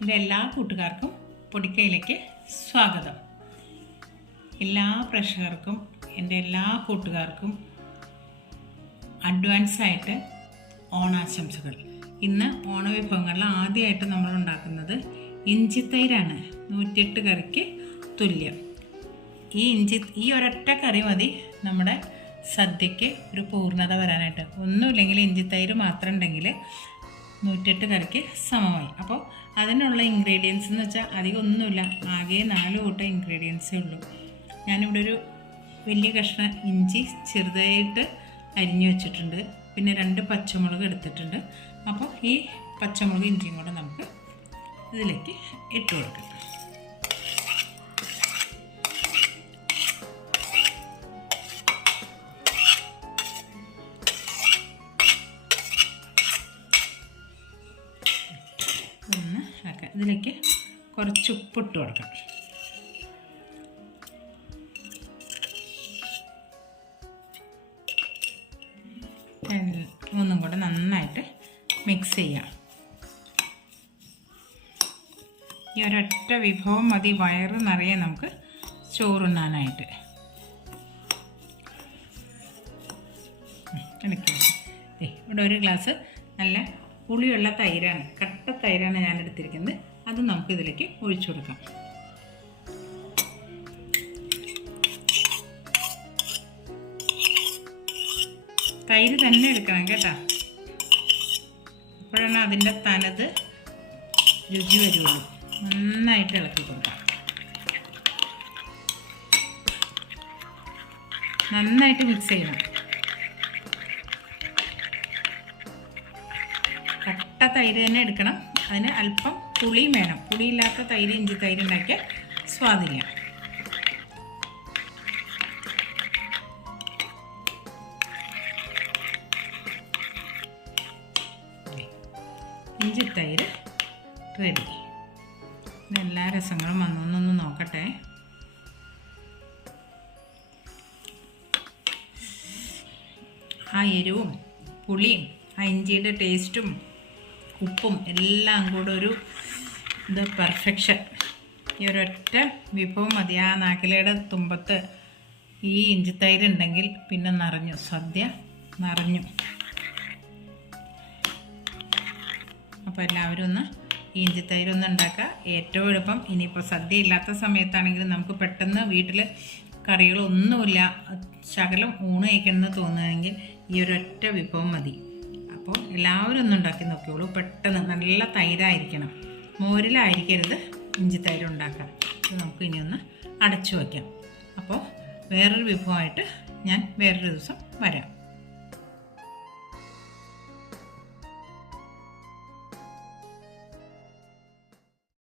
എന്റെ എല്ലാ കൂട്ടുകാർക്കും പൊടിക്കയിലേക്ക് സ്വാഗതം. എല്ലാ പ്രേക്ഷകർക്കും എന്റെ എല്ലാ കൂട്ടുകാർക്കും അഡ്വാൻസ് ആയിട്ട് ഓണാശംസകൾ. ഇന്ന് ഓണവിഭവങ്ങളിൽ ആദ്യമായിട്ട് നമ്മൾ ഉണ്ടാക്കുന്നത് ഇഞ്ചിത്തൈരാണ് നൂറ്റിയെട്ട് കറിക്ക് തുല്യം. ഈ ഇഞ്ചി ഈ ഒരൊറ്റ കറി മതി നമ്മുടെ സദ്യക്ക് ഒരു പൂർണത വരാനായിട്ട്. ഒന്നുമില്ലെങ്കിൽ ഇഞ്ചിത്തൈര് മാത്രം ഉണ്ടെങ്കിൽ നൂറ്റെട്ട് കറിക്ക് സമമായി. അപ്പോൾ അതിനുള്ള ഇൻഗ്രീഡിയൻസ് എന്ന് വെച്ചാൽ അധികം ഒന്നുമില്ല. ആകെ നാല് കൂട്ടം ഇൻഗ്രീഡിയൻസേ ഉള്ളൂ. ഞാനിവിടെ ഒരു വലിയ കഷ്ണം ഇഞ്ചി ചെറുതായിട്ട് അരിഞ്ഞു വെച്ചിട്ടുണ്ട്. പിന്നെ രണ്ട് പച്ചമുളക് എടുത്തിട്ടുണ്ട്. അപ്പോൾ ഈ പച്ചമുളക് ഇഞ്ചിയും കൂടെ നമുക്ക് ഇതിലേക്ക് ഇട്ട് കൊടുക്കാം. ഇതിലേക്ക് കുറച്ച് ഉപ്പിട്ട് കൊടുക്കാം. ഒന്നും കൂടെ നന്നായിട്ട് മിക്സ് ചെയ്യാം. ഈ ഒരൊറ്റ വിഭവം മതി വയറ് നിറയെ നമുക്ക് ചോറുണ്ണാനായിട്ട്. ഇവിടെ ഒരു ഗ്ലാസ് നല്ല പുളിയുള്ള തൈരാണ്. കട്ട തൈരാണ് ഞാൻ എടുത്തിരിക്കുന്നത്. അത് നമുക്ക് ഇതിലേക്ക് ഒഴിച്ചു കൊടുക്കാം. തൈര് തന്നെ എടുക്കണം കേട്ടോ. അപ്പോഴാണ് അതിന്റെ തനത് രുചി വരുള്ളൂ. നന്നായിട്ട് ഇളക്കി കൊടുക്കാം. നന്നായിട്ട് മിക്സ് ചെയ്യണം. തൈര് തന്നെ എടുക്കണം. അതിന് അല്പം പുളിയും വേണം. പുളിയില്ലാത്ത തൈര് ഇഞ്ചി തൈര് ഉണ്ടാക്കിയ സ്വാദില്ല. ഇഞ്ചി തൈര് റെഡി എല്ലാ രസങ്ങളും വന്നൊന്നൊന്ന് നോക്കട്ടെ. ആ എരിവും പുളിയും ആ ഇഞ്ചിയുടെ ടേസ്റ്റും ഉപ്പും എല്ലാം കൂടെ ഒരു ഇത് പെർഫെക്ഷൻ ഈ ഒരൊറ്റ വിഭവം മതി ആ നാക്കിലയുടെ തുമ്പത്ത് ഈ ഇഞ്ചിത്തൈര് ഉണ്ടെങ്കിൽ പിന്നെ നിറഞ്ഞു. സദ്യ നിറഞ്ഞു. അപ്പോൾ എല്ലാവരും ഒന്ന് ഈ ഇഞ്ചിത്തൈര് ഒന്ന് ഉണ്ടാക്കുക. ഏറ്റവും എളുപ്പം. ഇനിയിപ്പോൾ സദ്യ ഇല്ലാത്ത സമയത്താണെങ്കിൽ നമുക്ക് പെട്ടെന്ന് വീട്ടിൽ കറികളൊന്നുമില്ല. ശകലം ഊണ് കഴിക്കണമെന്ന് തോന്നുകയാണെങ്കിൽ ഈ ഒരൊറ്റ വിഭവം മതി. അപ്പോൾ എല്ലാവരും ഒന്ന് ഉണ്ടാക്കി നോക്കിയോളൂ പെട്ടെന്ന് നല്ല തൈരായിരിക്കണം. മോരിലായിരിക്കരുത്. ഇഞ്ചി തൈര് ഉണ്ടാക്കാൻ. നമുക്ക് ഇനി ഒന്ന് അടച്ചു വയ്ക്കാം. അപ്പോൾ വേറൊരു വിഭവമായിട്ട് ഞാൻ വേറൊരു ദിവസം വരാം.